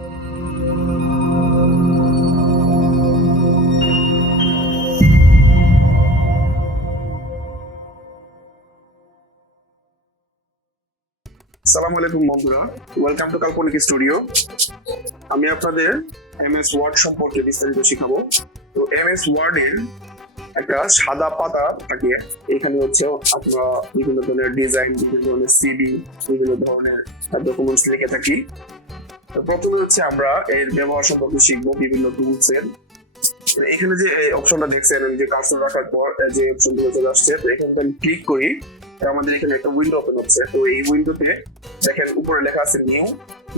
আসসালামু আলাইকুম বন্ধুরা, ওয়েলকাম টু kalponikstudio। আমি আপনাদের এমএস ওয়ার্ড সম্পর্কে বিস্তারিত শিখাবো। তো এমএস ওয়ার্ডের একটা সাদা পাতা থাকে, এখানে হচ্ছে আমরা বিভিন্ন ধরনের ডিজাইন, বিভিন্ন ধরনের সিডি, বিভিন্ন ধরনের ডকুমেন্টস লিখে থাকি। তো প্রথমে হচ্ছে আমরা এর ব্যবহার সম্পর্কে শিখবো, বিভিন্ন টুলস এর। এখানে যে অপশনটা দেখছেন, যে কার্সর রাখার পর যে অপশনগুলো চলে আসছে, তো এখানে আমি ক্লিক করি, আমাদের এখানে একটা উইন্ডো ওপেন হচ্ছে। তো এই উইন্ডোতে দেখেন উপরে লেখা আছে নিউ,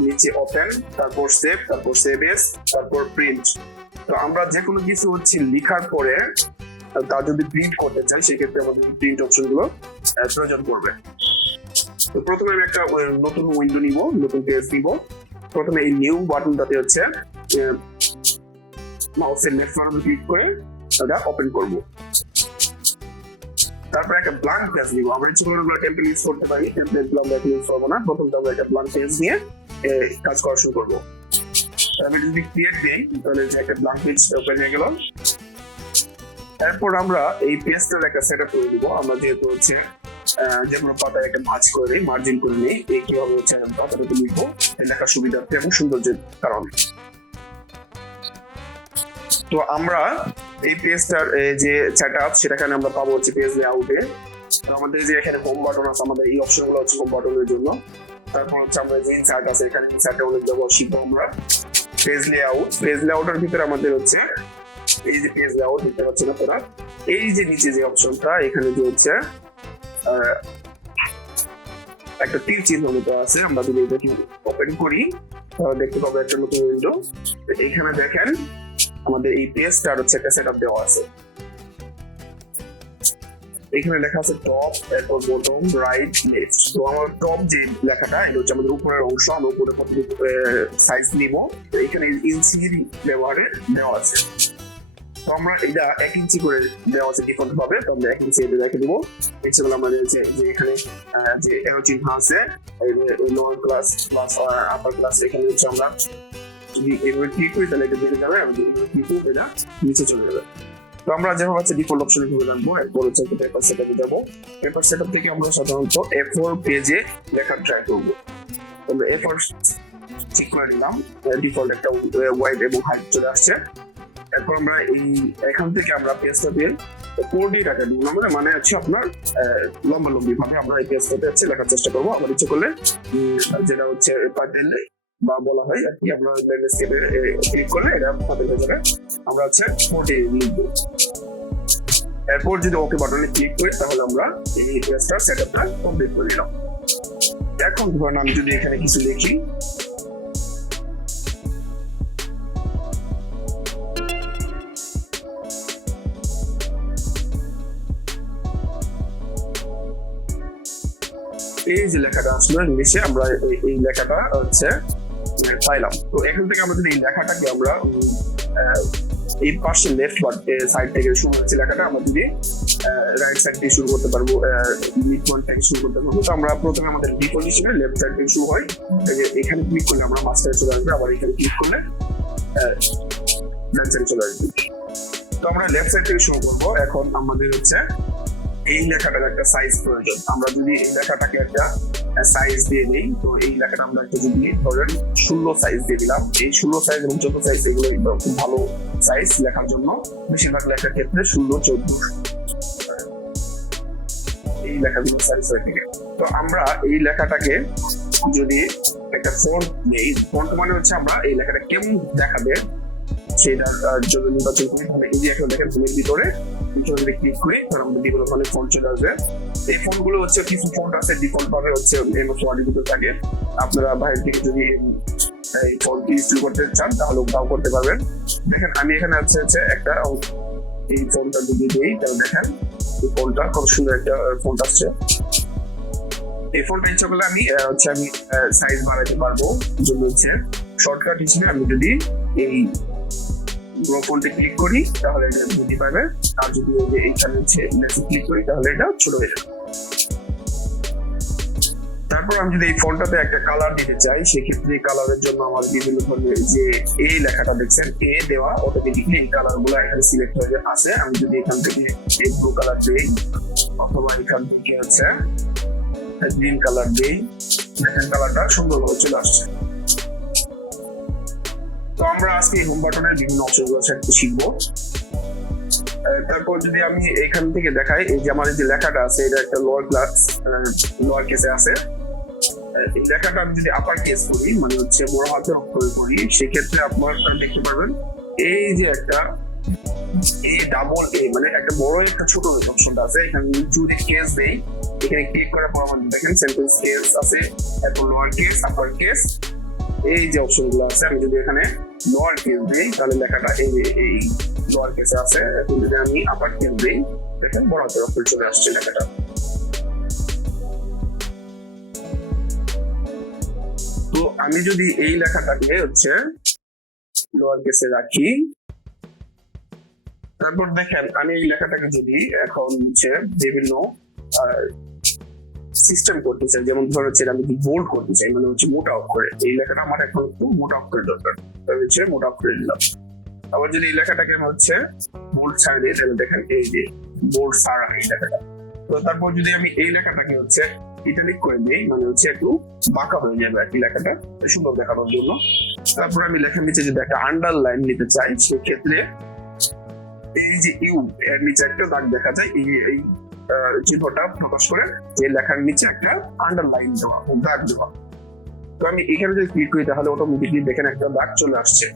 নিচে ওপেন, তারপর সেভ, তারপর সেভ এস, তারপর প্রিন্ট। তো আমরা যে কোনো কিছু হচ্ছে লিখার পরে তা যদি প্রিন্ট করতে চাই, সেক্ষেত্রে আমাদের প্রিন্ট অপশন গুলো প্রয়োজন পড়বে। তো প্রথমে আমি একটা নতুন উইন্ডো নিব, নতুন পেজ নিব। প্রথমে এই নিউ বাটনটাতে হচ্ছে মাউসের লেফট বাটন ক্লিক করে এটা ওপেন করব। তারপর একটা ব্ল্যাঙ্ক পেজ নিব। আমরা ইচ্ছে করে টেমপ্লেট ইউজ করতে পারি, টেমপ্লেট গুলো আমরা ইউজ করবো না। প্রথমে আমরা একটা ব্ল্যাঙ্ক পেজ নিয়ে কাজ করা শুরু করবো। আমি যদি ক্রিয়েট দিই, তাহলে যে একটা ব্ল্যাঙ্ক পেজ ওপেন হয়ে গেল। এরপর আমরা এই পেজটার একটা সেটআপ করে দিব। আমরা যেহেতু হচ্ছে যেগুলো পাতায় একটা মার্জ করে নিই, মার্জিন করে নিই, এই কিভাবে হচ্ছে পাতাটাতে লিখবো লেখার সুবিধার্থে এবং সৌন্দর্যের কারণে। তো আমরা এই পেজটার যে সেটআপ, সেটাখানে আমরা পাবো হচ্ছে পেজ লেআউটে। আমাদের যে এখানে হোম বাটন আছে, আমাদের এই অপশনগুলো হচ্ছে হোম বাটনের জন্য। তারপর হচ্ছে আমরা যে ইনসার্ট আছে, এখানে ইনসার্টে অনেক ব্যবহার শিখবো আমরা। পেজ লেআউট, পেজ লেআউটের ভিতরে আমাদের হচ্ছে এই যে পেজ লেআউট দেখতে পাচ্ছেন আপনারা, এই যে নিচে যে অপশনটা, এখানে যে হচ্ছে একটা তীর চিহ্ন মতো আছে। আমরা যদি এটা ওপেন করি তাহলে দেখতে পাবো একটা নতুন উইন্ডো। এইখানে দেখেন আমাদের এই পেজটার হচ্ছে একটা সেটআপ দেওয়া আছে। এখানে লেখা আছে টপ, এরপর বটম, রাইট, লেফট। তো আমার টপ যে লেখাটা, এটা হচ্ছে আমাদের উপরের অংশ। আমরা উপরে কতটুকু সাইজ নিব, এখানে ইঞ্চি ব্যবহারে দেওয়া আছে। তো আমরা এটা 1 ইঞ্চি করে দেওয়া আছে ডিফল্ট ভাবে। তো আমরা 1 ইঞ্চি এটা রেখে দেবো। এছাড়া আমাদের যে এখানে যে এরো চিহ্ন আছে, lower class plus upper class, এখানে হচ্ছে আমরা যদি এভাবে ক্লিক করি তাহলে এটা বেড়ে যাবে, আমাদের এভাবে ক্লিক করব এটা নিচে চলে যাবে। তো আমরা যেভাবে আছে ডিফল্ট অপশন হিসেবে জানবো। এরপর হচ্ছে পেপার সেটআপে যাবো। পেপার সেটআপ থেকে আমরা সাধারণত A4 পেজে লেখা ট্রাই করব। আমরা A4 ঠিক করে নিলাম, ডিফল্ট একটা ওয়াইড এবং হাইট চলে আসছে। এরপর আমরা এখান থেকে আমরা পেজটাতে কোঅর্ডিনেটটা দিব, মানে হচ্ছে আপনার লম্বালম্বি ভাবে আমরা এই পেজটাতে হচ্ছে লেখার চেষ্টা করবো। আমার ইচ্ছে করলে যেটা হচ্ছে প্যাটার্ন বা বলা হয় আর কি, আমরা ল্যান্ডস্কেপে ক্লিক করলে এটা হাতের হয়ে যাবে। আমরা হচ্ছে 40 লিখবো। এরপর যদি ওকে বাটনে ক্লিক করি তাহলে আমরা এই পেজটার সেটআপটা কমপ্লিট করে নিলাম। এখন ধরুন আমি যদি এখানে কিছু লিখি, এই যে লেখাটা আসলো ইংলিশে, আমরা এই লেখাটা হচ্ছে পাইলাম। তো এখান থেকে আমরা যদি এই লেখাটাকে আমরা এই পাশে লেফট সাইড থেকে শুরু হচ্ছে লেখাটা, আমরা যদি রাইট সাইড থেকে শুরু করতে পারবো, মিড পয়েন্ট থেকে শুরু করতে পারবো। তো আমরা প্রথমে আমাদের ডিফল্ট হিসেবে লেফট সাইড থেকে শুরু হয়। এখানে ক্লিক করলে আমরা মাস্টারে চলে আসবে, আবার এখানে ক্লিক করলে রাইট সাইডে চলে আসবে। তো আমরা লেফট সাইড থেকে শুরু করবো। এখন আমাদের হচ্ছে এই লেখাটার একটা সাইজ প্রয়োজন। আমরা যদি এই লেখাটাকে একটা সাইজ দিয়ে দিই, তো এই লেখাটা আমরা একটা যদি ধরেন 16 সাইজ দিয়ে দিলাম। এই 16 সাইজ এবং 14 সাইজ এগুলো খুব ভালো সাইজ লেখার জন্য। বেশিরভাগ লেখার ক্ষেত্রে 16, 14 এই লেখাগুলো সাইজ হয়ে থাকে। তো আমরা এই লেখাটাকে যদি একটা ফন্ট নেই, ফন্ট মানে হচ্ছে আমরা এই লেখাটা কেমন দেখাবে সেটার জন্য নির্বাচন করি। তাহলে এই যে এখন দেখেন ফোনের ভিতরে ক্লিক করি, তাহলে আমাদের বিভিন্ন ধরনের ফন্ট চলে আসবে। এই ফন্ট গুলো হচ্ছে কিছু ফন্ট আছে ডিফল্ট ভাবে হচ্ছে এমএস ওয়ার্ডের ভিতরে থাকে। আপনারা বাইরে থেকে যদি এই ফন্ট ইনস্টল করতে চান তাহলে তাও করতে পারবেন। দেখেন আমি এখানে আছে একটা এই ফন্টটা যদি দিই, তাহলে দেখেন এই ফন্টটা কত সুন্দর একটা ফন্ট আসছে। এই ফন্টটা ইচ্ছা করলে আমি সাইজ বাড়াতে পারবো। জন্য হচ্ছে শর্টকাট হিসেবে আমি যদি এই ফন্টে ক্লিক করি তাহলে এটা বৃদ্ধি পাবে, আর যদি এইখানে ক্লিক করি তাহলে এটা ছোট হয়ে যাবে। তারপর আমি যদি এই ফন্টটাতে একটা কালার দিতে চাই, সেক্ষেত্রে কালারের জন্য আমার বিভিন্ন ধরনের যে এই লেখাটা দেখছেন এ দেওয়া, অটোমেটিকলি এই কালার গুলো এখানে সিলেক্ট হয়ে আছে। আমি যদি এখান থেকে এই ব্লু কালার দিই অথবা এখান থেকে হচ্ছে গ্রিন কালার দিই, দেখেন কালারটা সুন্দরভাবে চলে আসছে। তো আমরা আজকে হোম বাটনের বিভিন্ন অপশনগুলো শিখবো। তারপর যদি আমি এখান থেকে দেখাই, এই যে আমার যে লেখাটা আছে এটা একটা লোয়ার কেসে আছে। এই লেখাটা আমি যদি আপার কেস করি, মানে হচ্ছে বড় হাতের অক্ষরে করি, সেক্ষেত্রে আপনারা দেখতে পারবেন এই যে একটা এ ডাবল এ, মানে একটা বড় একটা ছোট অপশনটা আছে। এখানে যদি কেস দেই, এখানে ক্লিক করার পর আমাদের দেখেন সেন্টেন্স কেস আছে, তারপর লোয়ার কেস, আপার কেস, এই যে অপশনগুলো আছে। আমি যদি এখানে লোয়ার কেস দিই তাহলে লেখাটা এই লোয়ার কেসে আছে। এখন যদি আমি আপার কেস দিই, দেখেন বড় হাতের অক্ষরে চলে আসছে লেখাটা। তো আমি যদি এই লেখাটাকে হচ্ছে লোয়ার কেসে রাখি, তারপর দেখেন আমি এই লেখাটাকে যদি এখন হচ্ছে বিভিন্ন সিস্টেম করতে চাই, যেমন ধর হচ্ছে আমি বোল্ড করতে চাই, মানে হচ্ছে মোটা অক্ষরে, এই লেখাটা আমার এখন একটু মোটা অক্ষরের দরকার, তাহলে হচ্ছে মোটা অক্ষরে দিলাম। আবার যদি এই লেখাটাকে হচ্ছে বোল্ড ছাড়া দিই, তাহলে দেখেন এই যে বোল্ড ছাড়া এই লেখাটা। তো তারপর যদি আমি এই লেখাটাকে হচ্ছে ইটালিক করে দিই, মানে হচ্ছে একটু বাঁকা হয়ে যাবে আর কি লেখাটা সুন্দর দেখানোর জন্য। তারপর আমি লেখার নিচে যদি একটা আন্ডারলাইন নিতে চাই, সেক্ষেত্রে এই যে ইউ এর নিচে একটা দাগ দেখা যায়, এই চিহ্নটা প্রকাশ করে এই লেখার নিচে একটা আন্ডারলাইন দেওয়া, দাগ দেওয়া। তো আমি এখানে যদি ক্লিক করি তাহলে অটোমেটিকলি দেখেন একটা দাগ চলে আসছে।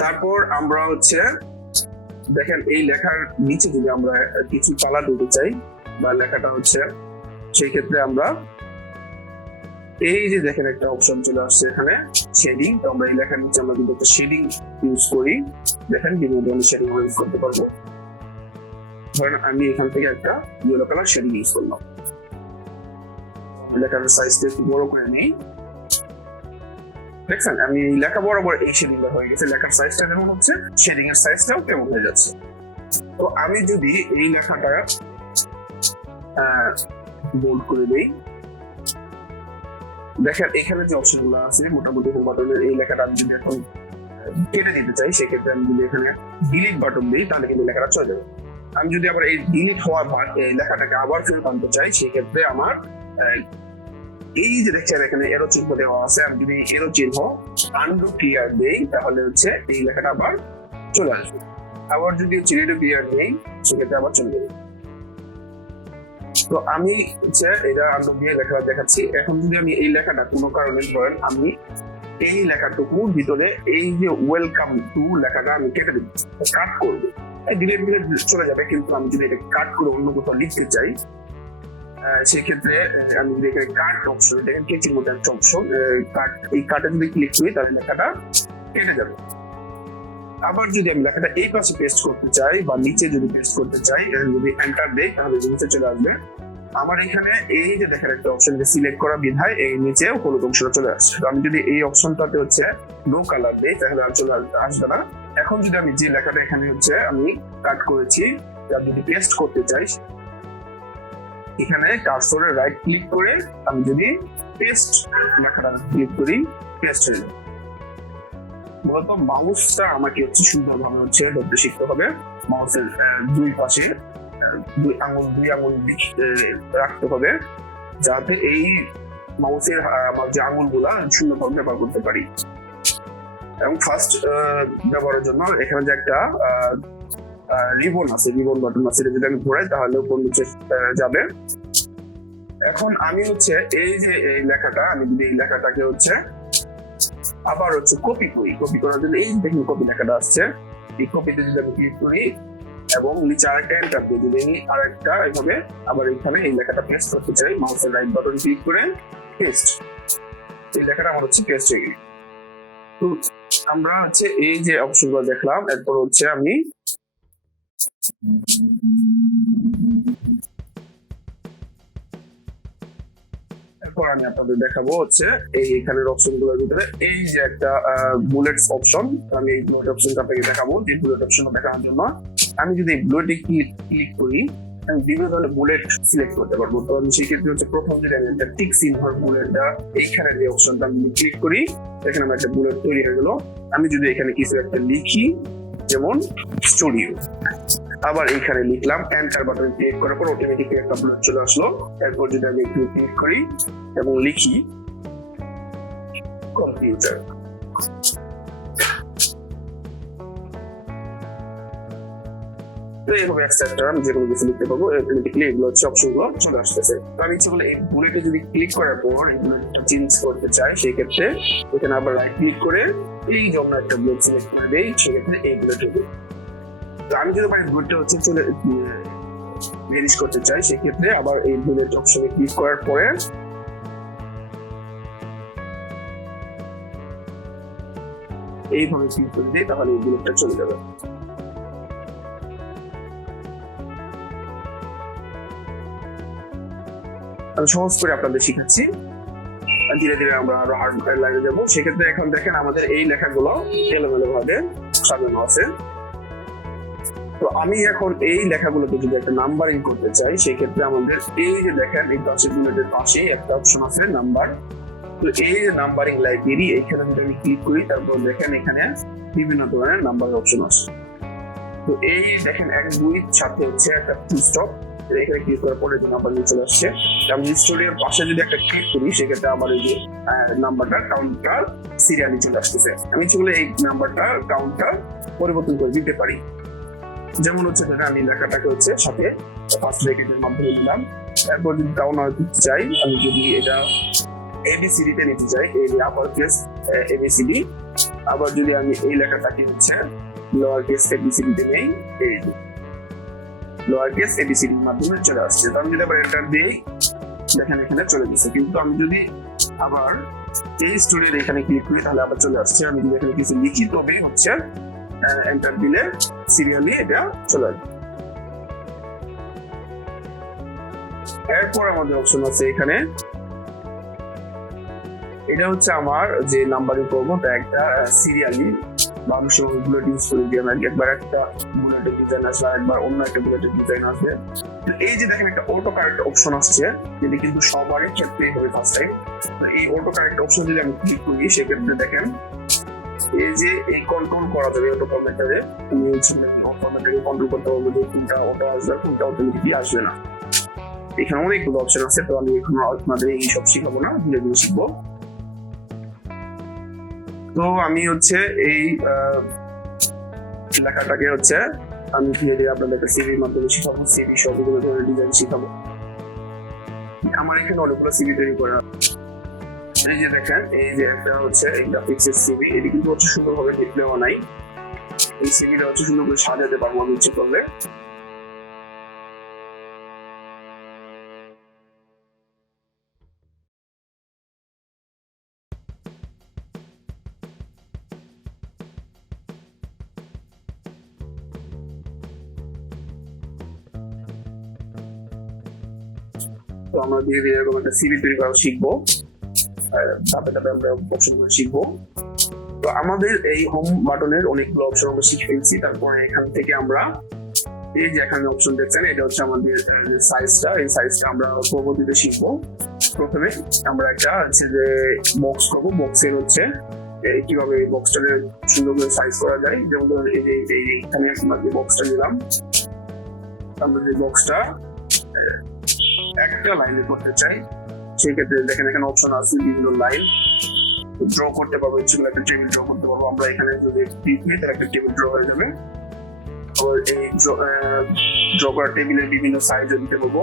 তারপর আমরা হচ্ছে দেখেন এই লেখার নিচে যদি আমরা কিছু কালার দিতে চাই বা লেখাটা হচ্ছে, সেই ক্ষেত্রে আমরা এই যে দেখেন একটা অপশন চলে আসছে এখানে শেডিং। তো আমরা এই লেখার নিচে আমরা কিন্তু একটা শেডিং ইউজ করি, দেখেন বিভিন্ন ধরনের শেডিং ইউজ করতে পারবো। ধরেন আমি এখান থেকে একটা ইয়েলো কালার শেডিং ইউজ করলাম, লেখার সাইজটা একটু বড় করে নিই, দেখছেন আমি লেখা বরাবর এই শেডিংটা হয়ে গেছে, লেখার সাইজটা যেমন হচ্ছে শেডিং এর সাইজটাও কেমন হয়ে যাচ্ছে। তো আমি যদি এই লেখাটা বোল্ড করে দেই, দেখেন এখানে যে অপশনগুলো আছে মোটামুটি হোম বাটনের, এই লেখাটা আমি যদি এখন কেটে দিতে চাই, সেক্ষেত্রে আমি যদি এখানে ডিলিট বাটন দিই তাহলে কিন্তু লেখাটা চলে যাবে। আমি যদি আবার এই ডিলিট হওয়ার পর এই লেখাটাকে আবার ফেরত আনতে চাই, সেক্ষেত্রে আমার এই যে দেখছেন এখানে এরো চিহ্ন দেওয়া আছে, আমি যদি এরো চিহ্ন আনডু ক্লিয়ার দেই তাহলে হচ্ছে এই লেখাটা আবার চলে আসবে। আবার যদি হচ্ছে রিডু ক্লিয়ার দেই, সেক্ষেত্রে আবার চলে যাবে। তো আমি হচ্ছে এটা আনডু দিয়ে লেখাটা দেখাচ্ছি। এখন যদি আমি এই লেখাটা কোনো কারণে ধরেন আমি এই লেখাটুকুর ভিতরে এই যে ওয়েলকাম টু লেখাটা আমি কেটে দেবো, কাট করবো, ডিলিট দিলে চলে যাবে, কিন্তু আমি যদি এটা কাট করে অন্য কোথাও লিখতে চাই, সেক্ষেত্রে আমি যদি এখানে কাট অপশন, দেখেন কেচির মধ্যে একটা অপশন কাট, এই কাটে যদি ক্লিক করি তাহলে লেখাটা কেটে যাবে। আবার যদি আমি লেখাটা এই পাশে পেস্ট করতে চাই বা নিচে যদি পেস্ট করতে চাই, যদি এন্টার দেই তাহলে নিচে চলে আসবে। আমার এখানে এই যে দেখেন একটা অপশন সিলেক্ট করা বিধায় এই নিচে হলুদ অংশটা চলে আসছে। তো আমি যদি এই অপশনটাতে হচ্ছে নো কালার দেই তাহলে আর চলে আসবে না। এখন যদি আমি যে লেখাটা এখানে হচ্ছে আমি কাট করেছি, যদি পেস্ট করতে চাই, এখানে কার্সরে রাইট ক্লিক করে আমি যদি পেস্ট লেখাটা ক্লিক করি, পেস্ট হয়ে যাবে। মূলত মাউসটা আমাকে হচ্ছে সুন্দরভাবে হচ্ছে ধরতে শিখতে হবে। মাউসের দুই পাশে দুই আঙুল রাখতে হবে, যাতে এই মাউসের আমার যে আঙুলগুলা সুন্দরভাবে ব্যবহার করতে পারি। এবং ফার্স্ট ব্যবহারের জন্য এখানে যে একটা রিবন আছে, রিবন বাটন আছে, যদি আমি ঘোরাই তাহলে উপর নিচে যাবে। এখন আমি হচ্ছে এই যে এই লেখাটা, আমি যদি এই লেখাটাকে হচ্ছে আবার হচ্ছে কপি করার জন্য এই দেখুন কপি লেখাটা আসছে, এই কপিতে যদি আমি ক্লিক করি এবং নিচে আরেকটা এন্টার দিয়ে যদি আরেকটা এইভাবে আবার এখানে এই লেখাটা পেস্ট করতে চাই, মাউসের রাইট বাটন ক্লিক করে পেস্ট, এই লেখাটা আমার হচ্ছে পেস্ট হয়ে গেল। তো আমরা হচ্ছে এই যে অপশনগুলো দেখলাম, এরপর হচ্ছে আমি আপনাদের দেখাবো হচ্ছে এই এখানের অপশনগুলোর ভিতরে এই যে একটা বুলেটস অপশন, আমি এই বুলেট অপশনটা আপনাকে দেখাবো। যে বুলেট অপশন দেখানোর জন্য আমি যদি এই বুলেটে ক্লিক করি আমি বিভিন্ন ধরনের বুলেট সিলেক্ট করতে পারবো। তো আমি সেক্ষেত্রে হচ্ছে প্রথম যেটা আমি একটা টিক সিলভার বুলেটটা এইখানে যে অপশনটা আমি ক্লিক করি, এখানে আমার একটা বুলেট তৈরি হয়ে গেল। আমি যদি এখানে কিছু একটা লিখি, যেমন স্টুডিও, আবার এখানে লিখলাম, এন্টার বাটন ক্লিক করার পর অটোমেটিক্যালি একটা বুলেট চলে আসলো। এরপর যদি আমি একটু ক্লিক করি এবং লিখি কম্পিউটার, তো এইভাবে একটা আমি যেগুলো কিছু লিখতে পারবো, অটোমেটিক্যালি এগুলো হচ্ছে অপশনগুলো চলে আসতেছে। তো আমি ইচ্ছে করলে এই বুলেটে যদি ক্লিক করার পর এগুলো চেঞ্জ করতে চাই, সেক্ষেত্রে এখানে আবার রাইট ক্লিক করে এই জন্য একটা বুলেট সিলেক্ট করে দেই, সেক্ষেত্রে এই বুলেট হবে। তো আমি যদি মানে বুলেটটা হচ্ছে চলে ভ্যানিশ করতে চাই, সেক্ষেত্রে আবার এই বুলেট অপশনে ক্লিক করার পরে এইভাবে ক্লিক করে দিই, তাহলে এই বুলেটটা চলে যাবে। আমি সহজ করে আপনাদের শিখাচ্ছি, ধীরে ধীরে আমরা আরো হার্ড লাইনে যাবো। সেক্ষেত্রে এখন দেখেন আমাদের এই লেখাগুলো এলোমেলো ভাবে সাজানো আছে। তো আমি এখন এই লেখাগুলোকে যদি একটা নাম্বারিং করতে চাই, সেক্ষেত্রে আমাদের এই যে দেখেন এই পাশে বুলেটের পাশে একটা অপশন আছে নাম্বার। তো এই যে নাম্বারিং লাইব্রেরি, এইখানে যদি আমি ক্লিক করি, তারপর দেখেন এখানে বিভিন্ন ধরনের নাম্বার অপশন আছে। তো এই দেখেন 1 2 সাথে হচ্ছে একটা ফুল স্টপ, এখানে ক্লিক করার পরে যে নাম্বার নিয়ে চলে আসছে। আমি স্টুডিওর পাশে যদি একটা ক্লিক করি, সেক্ষেত্রে আমার এই যে নাম্বারটা কাউন্টটা সিরিয়ালি চলে আসতেছে। আমি চলে এই নাম্বারটা কাউন্টটা পরিবর্তন করে দিতে পারি। যেমন হচ্ছে ধরেন আমি লেখাটাকে হচ্ছে সাথে ফার্স্ট ব্র্যাকেটের মাধ্যমে দিলাম। এরপর যদি ডাউন হতে চাই, আমি যদি এটা এবিসিডি তে নিতে চাই, এই আপার কেস এবিসিডি, আবার যদি আমি এই লেখাটাকে হচ্ছে লোয়ার কেস এবিসিডি তে নেই, এই লোয়ার কেস এবিসিডি এর মাধ্যমে চলে আসছে। তো আমি যদি আবার এন্টার দিই, দেখেন এখানে চলে গেছে। কিন্তু আমি যদি আবার এই স্টুডিওর এখানে ক্লিক করি, তাহলে আবার চলে আসছে। আমি যদি এখানে কিছু লিখি, তবে হচ্ছে এন্টার দিলে সিরিয়ালি এটা চলে আসবে। এরপর আমাদের অপশন আছে এখানে, এটা হচ্ছে আমার যে নাম্বারিং করবো, তা একটা সিরিয়ালি বা আমি সব বুলেট ইউজ করে দিয়ে একবার একটা বুলেটের ডিজাইন আসবে, একবার অন্য একটা বুলেটের ডিজাইন আসবে। এই যে দেখেন একটা অটো কারেক্ট অপশন আসছে, যেটি কিন্তু সবারই ক্ষেত্রেই হবে ফার্স্ট টাইম। তো এই অটো কারেক্ট অপশন যদি আমি ক্লিক করি, সেক্ষেত্রে দেখেন এই যে এই কন্ট্রোল করা যাবে অটো ফরম্যাটে। তুমি হচ্ছে ফরম্যাটটাকে কন্ট্রোল করতে পারবো যে কোনটা অটো আসবে, কোনটা অটোমেটিকলি আসবে না। এখানে অনেকগুলো অপশন আছে, তো আমি এখন আপনাদের এই সব শিখাবো না, ধীরে ধীরে শিখবো। তো আমি হচ্ছে এই লেখাটাকে হচ্ছে আমি ধীরে ধীরে আপনাদেরকে সিভির মাধ্যমে শিখাবো, সিভি সবগুলো ধরনের ডিজাইন শিখাবো। আমার এখানে অনেকগুলো সিভি তৈরি করা। এই যে দেখেন এই যে একটা হচ্ছে এই গ্রাফিক্সের সিভি, এটি কিন্তু হচ্ছে সুন্দরভাবে ডিসপ্লেও নাই। এই সিভিটা হচ্ছে সুন্দর করে সাজাতে পারবো আমি ইচ্ছে করলে। তো আমরা ধীরে ধীরে এরকম একটা সিভি তৈরি করা শিখবো, ধাপে ধাপে আমরা অপশনগুলো শিখবো। তো আমাদের এই হোম বাটনের অনেকগুলো অপশন আমরা শিখে ফেলছি। তারপরে এখান থেকে আমরা এই যে এখানে অপশন দেখছেন, এটা হচ্ছে আমাদের সাইজটা, এই সাইজটা আমরা পরবর্তীতে শিখবো। প্রথমে আমরা একটা হচ্ছে যে বক্স করবো, বক্সের হচ্ছে কিভাবে এই বক্সটাকে সুন্দর করে সাইজ করা যায়। যেমন ধরুন এইখানে আমরা যে বক্সটা নিলাম, আমরা যে বক্সটা একটা লাইনে করতে চাই, সেক্ষেত্রে দেখেন এখানে অপশন আছে বিভিন্ন লাইন ড্র করতে পারবো। ইচ্ছে করে একটা টেবিল ড্র করতে পারবো। আমরা এখানে যদি ক্লিক করি, তাহলে একটা টেবিল ড্র হয়ে যাবে। আবার এই ড্র করা টেবিলের বিভিন্ন সাইজে দিতে পারবো।